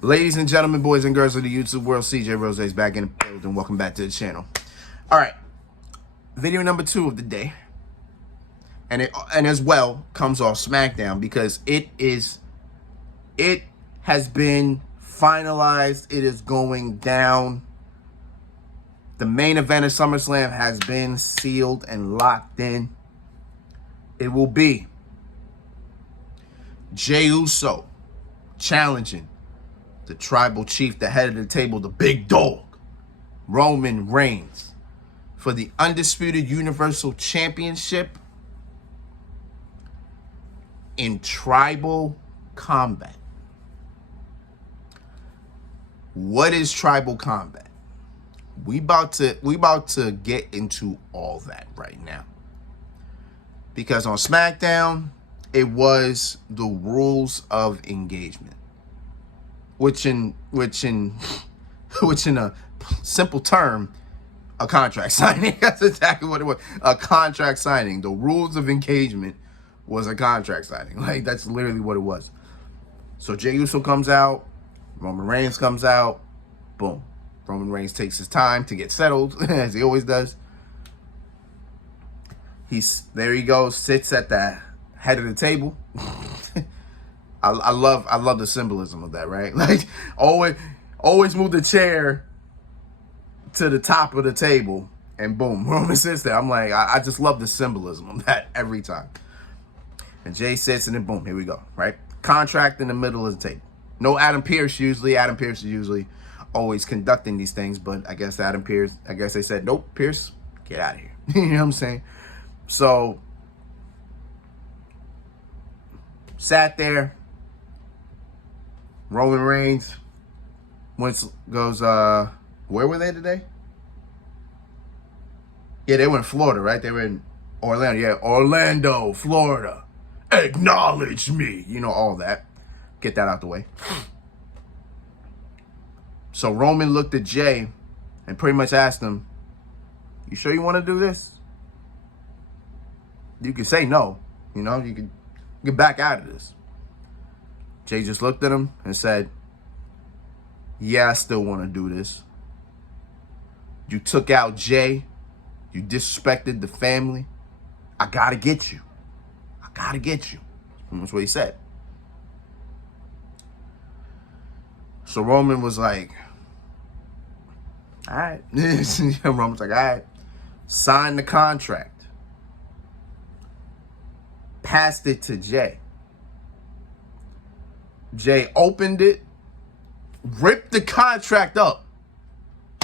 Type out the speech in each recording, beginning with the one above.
Ladies and gentlemen, boys and girls of the YouTube world, CJ Rose is back in the building. Welcome back to the channel. All right, video number 2 of the day, and as well comes off SmackDown because it has been finalized. It is going down. The main event of Summerslam has been sealed and locked in. It will be Jey Uso challenging the tribal chief, the head of the table, the big dog, Roman Reigns, for the Undisputed Universal Championship in tribal combat. What is tribal combat? We about to get into all that right now. Because on SmackDown, it was the rules of engagement. Which in a simple term, a contract signing. That's exactly what it was. A contract signing. The rules of engagement was a contract signing. Like, that's literally what it was. So Jey Uso comes out, Roman Reigns comes out, boom. Roman Reigns takes his time to get settled, as he always does. There he goes, sits at the head of the table. I love the symbolism of that, right? Like, always move the chair to the top of the table, and boom, Roman sits there. I'm like, I just love the symbolism of that every time. And Jey sits, and then boom, here we go, right? Contract in the middle of the table. No Adam Pearce usually. Adam Pearce is usually always conducting these things, but I guess they said, nope, Pearce, get out of here. You know what I'm saying? So, sat there. Roman Reigns goes, where were they today? Yeah, they were in Florida, right? They were in Orlando. Yeah, Orlando, Florida. Acknowledge me. You know, all that. Get that out the way. So Roman looked at Jey and pretty much asked him, you sure you want to do this? You can say no. You know, you can get back out of this. Jey just looked at him and said, yeah, I still want to do this. You took out Jey. You disrespected the family. I got to get you. I got to get you. That's what he said. So Roman was like, all right. Roman's like, all right. Sign the contract. Passed it to Jey. Jey opened it, ripped the contract up,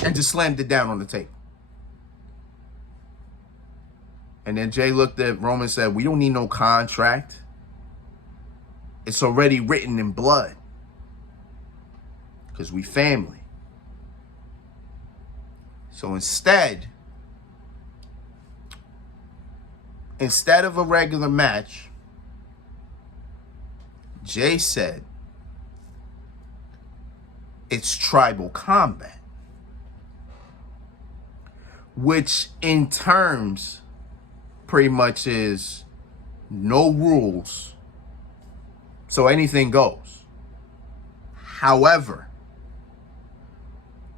and just slammed it down on the table. And then Jey looked at Roman and said, we don't need no contract. It's already written in blood. Because we family. So instead of a regular match, Jey said, it's tribal combat. Which in terms pretty much is no rules. So anything goes. However,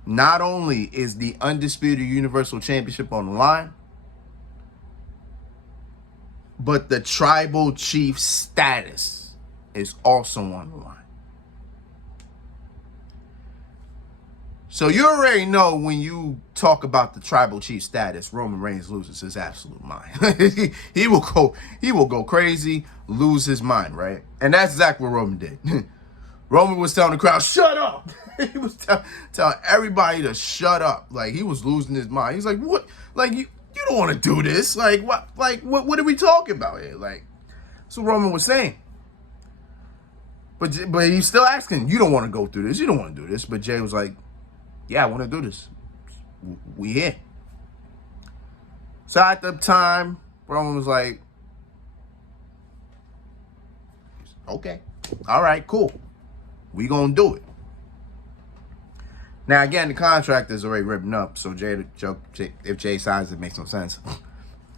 not only is the Undisputed Universal Championship on the line, but the tribal chief status is also on the line. So you already know when you talk about the tribal chief status, Roman Reigns loses his absolute mind. he will go crazy, lose his mind, right? And that's exactly what Roman did. Roman was telling the crowd, shut up. He was telling everybody to shut up. Like, he was losing his mind. He's like, what? Like, you don't want to do this. Like, what? Like, what are we talking about here? Like, that's what Roman was saying. But he's still asking, you don't want to go through this. You don't want to do this. But Jey was like, yeah, I want to do this. We here. So at the time, Roman was like, okay, all right, cool. We gonna do it. Now, again, the contract is already written up, so if Jey signs, it makes no sense.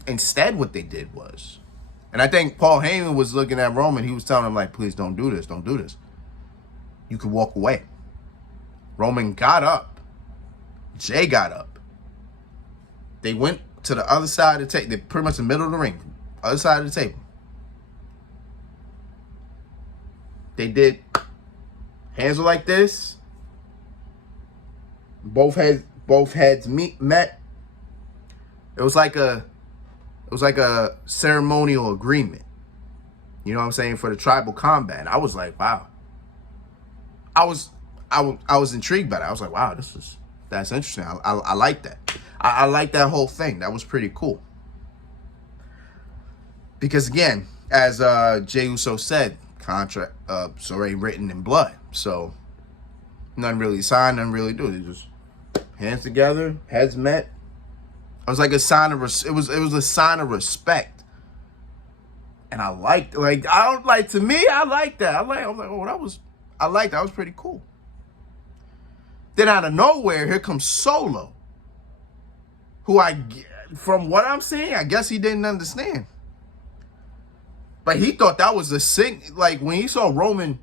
Instead, what they did was, and I think Paul Heyman was looking at Roman, he was telling him, like, please don't do this, don't do this. You could walk away. Roman got up. Jay got up. They went to the other side of the table. They're pretty much in the middle of the ring. Other side of the table. They did. Hands were like this. Both heads met. It was like a ceremonial agreement. You know what I'm saying? For the tribal combat. I was like, wow. I was intrigued by that. I was like, wow, that's interesting. I like that. I like that whole thing. That was pretty cool. Because again, as Jey Uso said, contract it's already written in blood. So nothing really signed, nothing really do. They just hands together, heads met. It was like a sign of it was a sign of respect. And I liked, to me, I like that. I was like, oh, that was pretty cool. Then out of nowhere, here comes Solo, who from what I'm seeing, I guess he didn't understand. But he thought that was a thing. Like when he saw Roman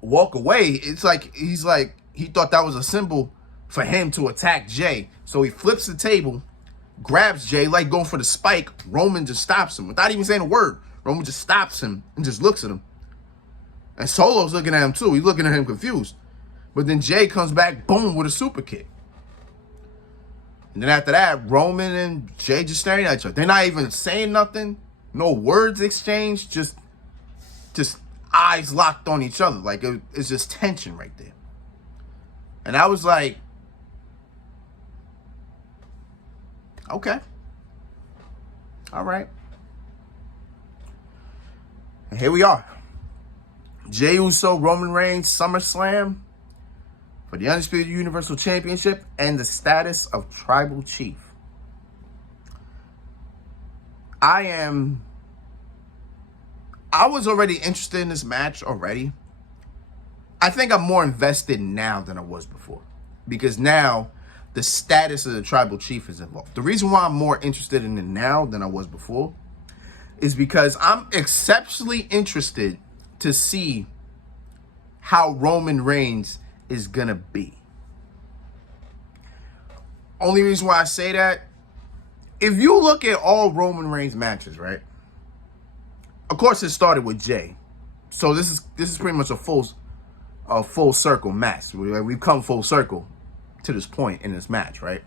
walk away, it's like he thought that was a symbol for him to attack Jey. So he flips the table, grabs Jey, like going for the spike. Roman just stops him without even saying a word. Roman just stops him and just looks at him. And Solo's looking at him too. He's looking at him confused. But then Jey comes back, boom, with a super kick. And then after that, Roman and Jey just staring at each other. They're not even saying nothing. No words exchanged. Just eyes locked on each other. Like it's just tension right there. And I was like, okay. All right. And here we are. Jey Uso, Roman Reigns, Summerslam for the Undisputed Universal Championship and the status of Tribal Chief. I was already interested in this match already. I think I'm more invested now than I was before. Because now the status of the Tribal Chief is involved. The reason why I'm more interested in it now than I was before is because I'm exceptionally interested to see how Roman Reigns is going to be. Only reason why I say that, if you look at all Roman Reigns matches, right? Of course, it started with Jey. So this is pretty much a full circle match. We've come full circle to this point in this match, right?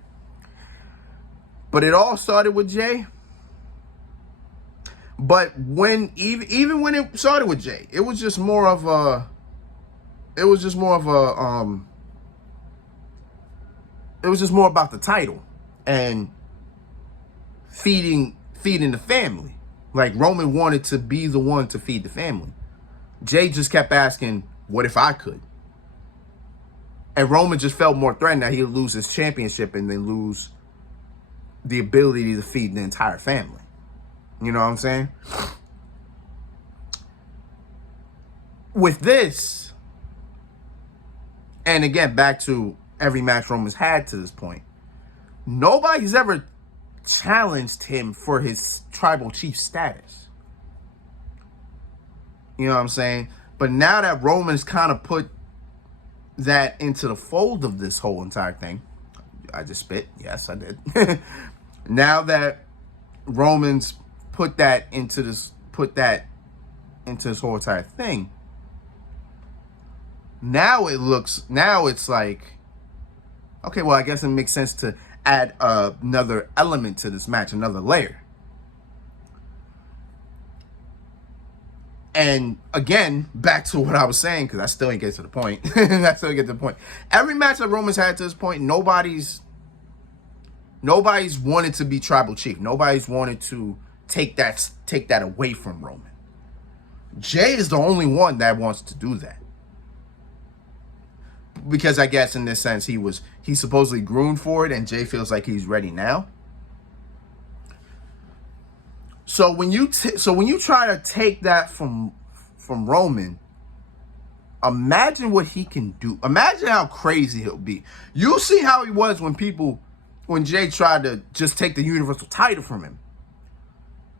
But it all started with Jey. But even when it started with Jey, it was just more of a it was just more about the title and feeding the family. Like Roman wanted to be the one to feed the family. Jey just kept asking, what if I could? And Roman just felt more threatened that he'd lose his championship and then lose the ability to feed the entire family. You know what I'm saying? With this, and again, back to every match Roman's had to this point, nobody's ever challenged him for his Tribal Chief status. You know what I'm saying? But now that Roman's kind of put that into the fold of this whole entire thing, I just spit. Yes, I did. Now that Roman's put that into this whole entire thing, now it's like, okay, well, I guess it makes sense to add another element to this match, another layer. And again, back to what I was saying, because I still ain't get to the point. Every match that Roman's had to this point, nobody's wanted to be Tribal Chief. Nobody's wanted to take that away from Roman. Jey is the only one that wants to do that. Because I guess in this sense, he supposedly groomed for it, and Jey feels like he's ready now. So when you try to take that from Roman, imagine what he can do. Imagine how crazy he'll be. You see how he was when Jey tried to just take the Universal title from him.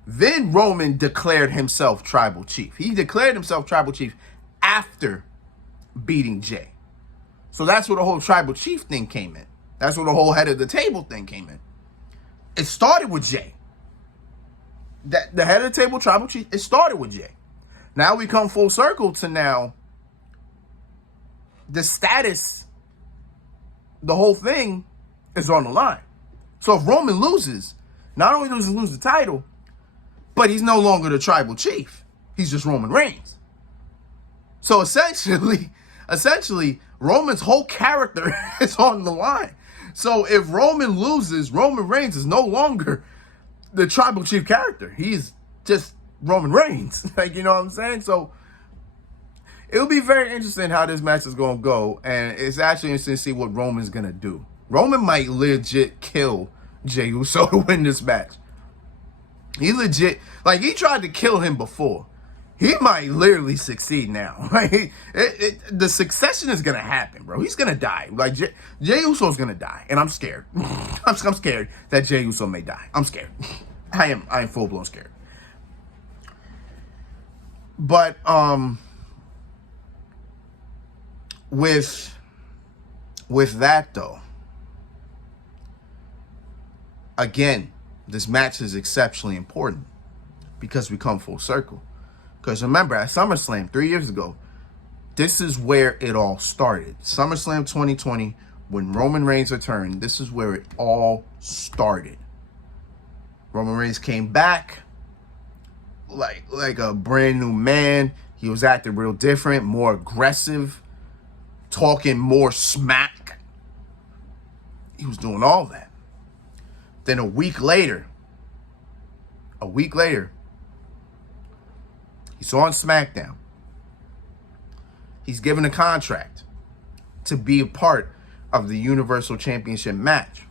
Then Roman declared himself Tribal Chief. He declared himself Tribal Chief after beating Jey. So that's where the whole tribal chief thing came in. That's where the whole head of the table thing came in. It started with Jay. The head of the table, tribal chief, it started with Jay. Now we come full circle to now the status, the whole thing is on the line. So if Roman loses, not only does he lose the title, but he's no longer the tribal chief. He's just Roman Reigns. So essentially, Roman's whole character is on the line. So if Roman loses, Roman Reigns is no longer the tribal chief character. He's just Roman Reigns. Like, you know what I'm saying? So it'll be very interesting how this match is going to go. And it's actually interesting to see what Roman's going to do. Roman might legit kill Jey Uso to win this match. He legit, like, he tried to kill him before. He might literally succeed now. Like, the succession is going to happen, bro. He's going to die. Like, Jey Uso's going to die. And I'm scared. I'm scared that Jey Uso may die. I'm scared. I am full-blown scared. But, with that, though, again, this match is exceptionally important because we come full circle. Because remember, at SummerSlam 3 years ago, this is where it all started. SummerSlam 2020, when Roman Reigns returned, this is where it all started. Roman Reigns came back like a brand new man. He was acting real different, more aggressive, talking more smack. He was doing all that. Then a week later, he's on SmackDown. He's given a contract to be a part of the Universal Championship match.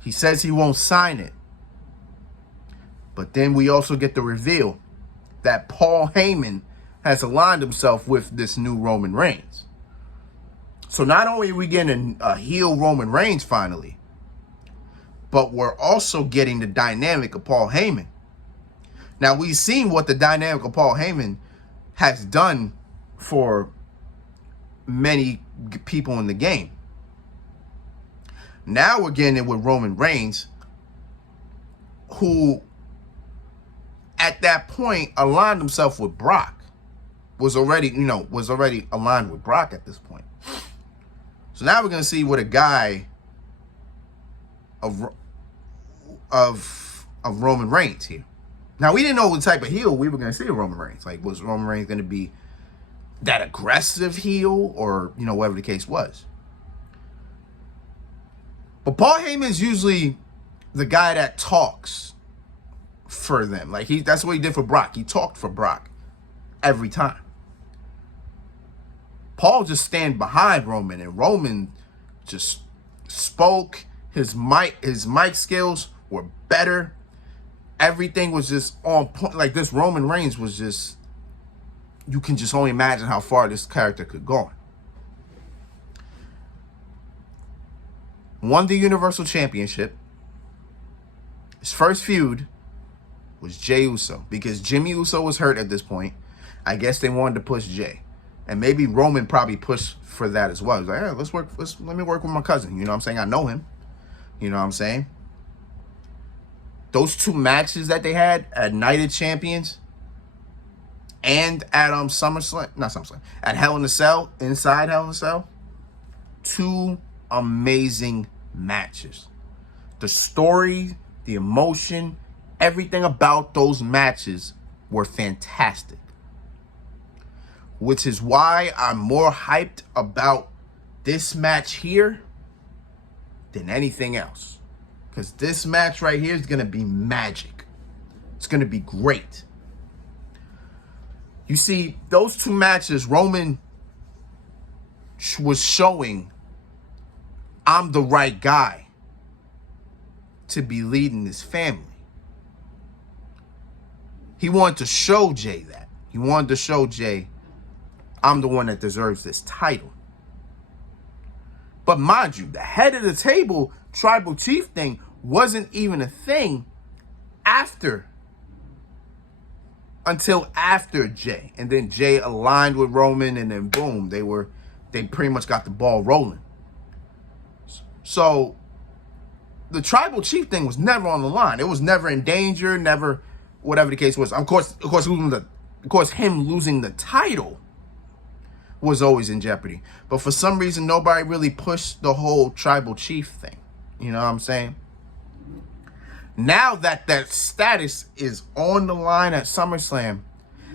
He says he won't sign it. But then we also get the reveal that Paul Heyman has aligned himself with this new Roman Reigns. So not only are we getting a heel Roman Reigns finally, but we're also getting the dynamic of Paul Heyman. Now, we've seen what the dynamic of Paul Heyman has done for many people in the game. Now we're getting it with Roman Reigns, who at that point aligned himself with Brock. Was already aligned with Brock at this point. So now we're going to see what a guy of Roman Reigns here. Now, we didn't know what type of heel we were going to see of Roman Reigns. Like, was Roman Reigns going to be that aggressive heel or, whatever the case was? But Paul Heyman's usually the guy that talks for them. Like, that's what he did for Brock. He talked for Brock every time. Paul just stand behind Roman, and Roman just spoke. His mic skills were better. Everything was just on point. Like, this Roman Reigns was just, you can just only imagine how far this character could go. Won the Universal Championship. His first feud was Jey Uso, because Jimmy Uso was hurt at this point. I guess they wanted to push Jey. And maybe Roman probably pushed for that as well. He was like, hey, let me work with my cousin. You know what I'm saying? I know him. You know what I'm saying? Those two matches that they had at Night of Champions and at at Hell in a Cell, inside Hell in a Cell, two amazing matches. The story, the emotion, everything about those matches were fantastic. Which is why I'm more hyped about this match here than anything else. Because this match right here is going to be magic. It's going to be great. You see, those two matches, Roman was showing I'm the right guy to be leading this family. He wanted to show Jey that. He wanted to show Jey, I'm the one that deserves this title. But mind you, the head of the table tribal chief thing wasn't even a thing until after Jey. And then Jey aligned with Roman, and then boom, they were they pretty much got the ball rolling. So the tribal chief thing was never on the line. It was never in danger, never whatever the case was. Of course, him losing the title was always in jeopardy. But for some reason, nobody really pushed the whole tribal chief thing. You know what I'm saying? Now that that status is on the line at SummerSlam,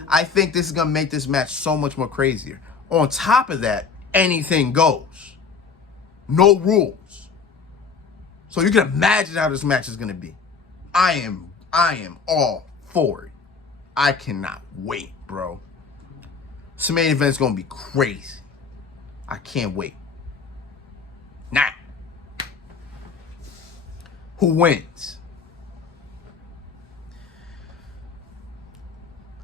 I think this is going to make this match so much more crazier. On top of that, anything goes. No rules. So you can imagine how this match is going to be. I am all for it. I cannot wait, bro. This main event's going to be crazy. I can't wait. Now, who wins?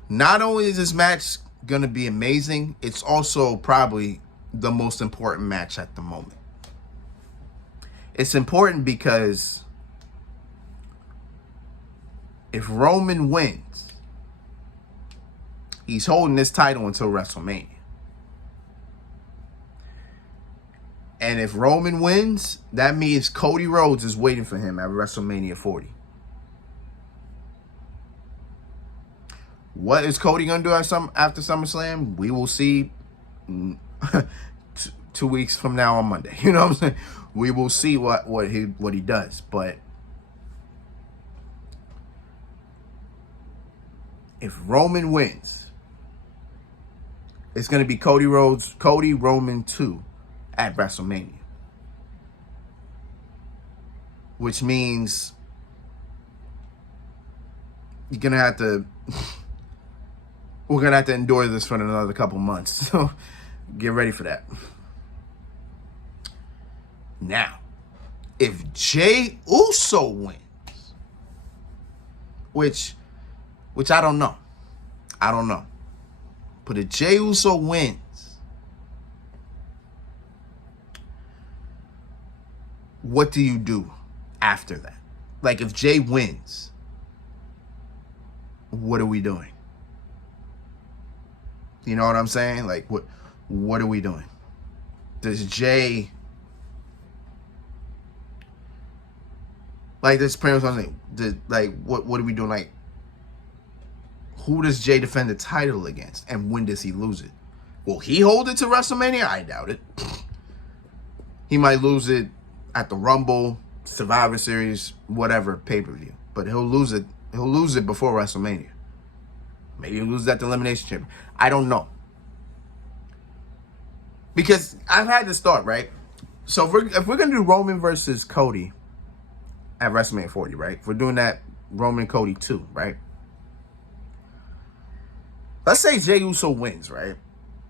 Not only is this match going to be amazing, it's also probably the most important match at the moment. It's important because if Roman wins, he's holding this title until WrestleMania. And if Roman wins, that means Cody Rhodes is waiting for him at WrestleMania 40. What is Cody going to do after SummerSlam? We will see 2 weeks from now on Monday. You know what I'm saying? We will see what he does. But if Roman wins, it's going to be Cody Roman 2 at WrestleMania. Which means you're going to have to... We're going to have to endure this for another couple months. So get ready for that. Now, if Jey Uso wins, which I don't know. But if Jey Uso wins, what do you do after that? Like, if Jey wins, what are we doing? You know what I'm saying? Like, what are we doing? Does Jey... Like, this pretty much what I'm saying. Like, what are we doing? Like, who does Jey defend the title against? And when does he lose it? Will he hold it to WrestleMania? I doubt it. He might lose it at the Rumble, Survivor Series, whatever pay-per-view. But he'll lose it. He'll lose it before WrestleMania. Maybe he'll lose it at the Elimination Chamber. I don't know. Because I've had this thought, right? So if we're going to do Roman versus Cody at WrestleMania 40, right? If we're doing that Roman Cody 2, right? Let's say Jey Uso wins, right?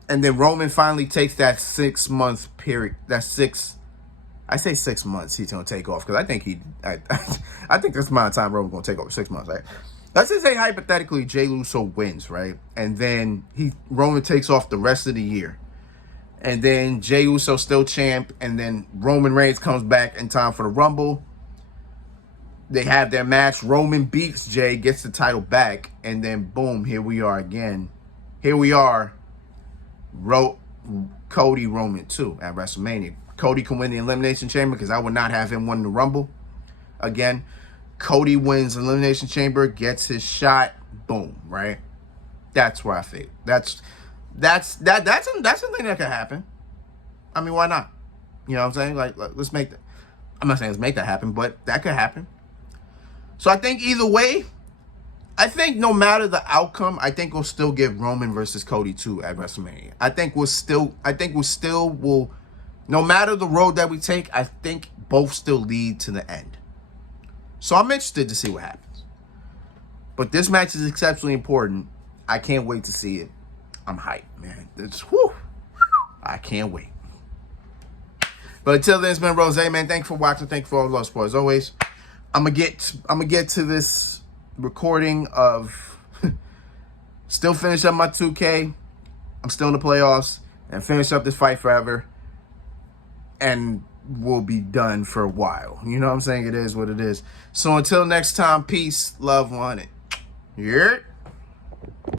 And then Roman finally takes that 6 month period. I say 6 months he's going to take off. Because I think I think this amount of time Roman's going to take over 6 months, right? Let's just say hypothetically Jey Uso wins, right? And then Roman takes off the rest of the year. And then Jey Uso still champ. And then Roman Reigns comes back in time for the Rumble. They have their match. Roman beats Jey, gets the title back. And then boom, here we are again. Here we are. Cody Roman 2 at WrestleMania. Cody can win the Elimination Chamber because I would not have him win the Rumble. Again, Cody wins the Elimination Chamber, gets his shot, boom, right? That's where I think. That's something that could happen. I mean, why not? You know what I'm saying? Like let's make that. I'm not saying let's make that happen, but that could happen. So I think either way, I think no matter the outcome, I think we'll still get Roman versus Cody 2 at WrestleMania. I think we'll still no matter the road that we take, I think both still lead to the end. So I'm interested to see what happens. But this match is exceptionally important. I can't wait to see it. I'm hyped, man. I can't wait. But until then, it's been Rose, man. Thank you for watching. Thank you for all the love support. As always, I'm gonna get to this recording of still finish up my 2K. I'm still in the playoffs and finish up this fight forever. And we'll be done for a while. You know what I'm saying? It is what it is. So until next time, peace, love, one. Yeah.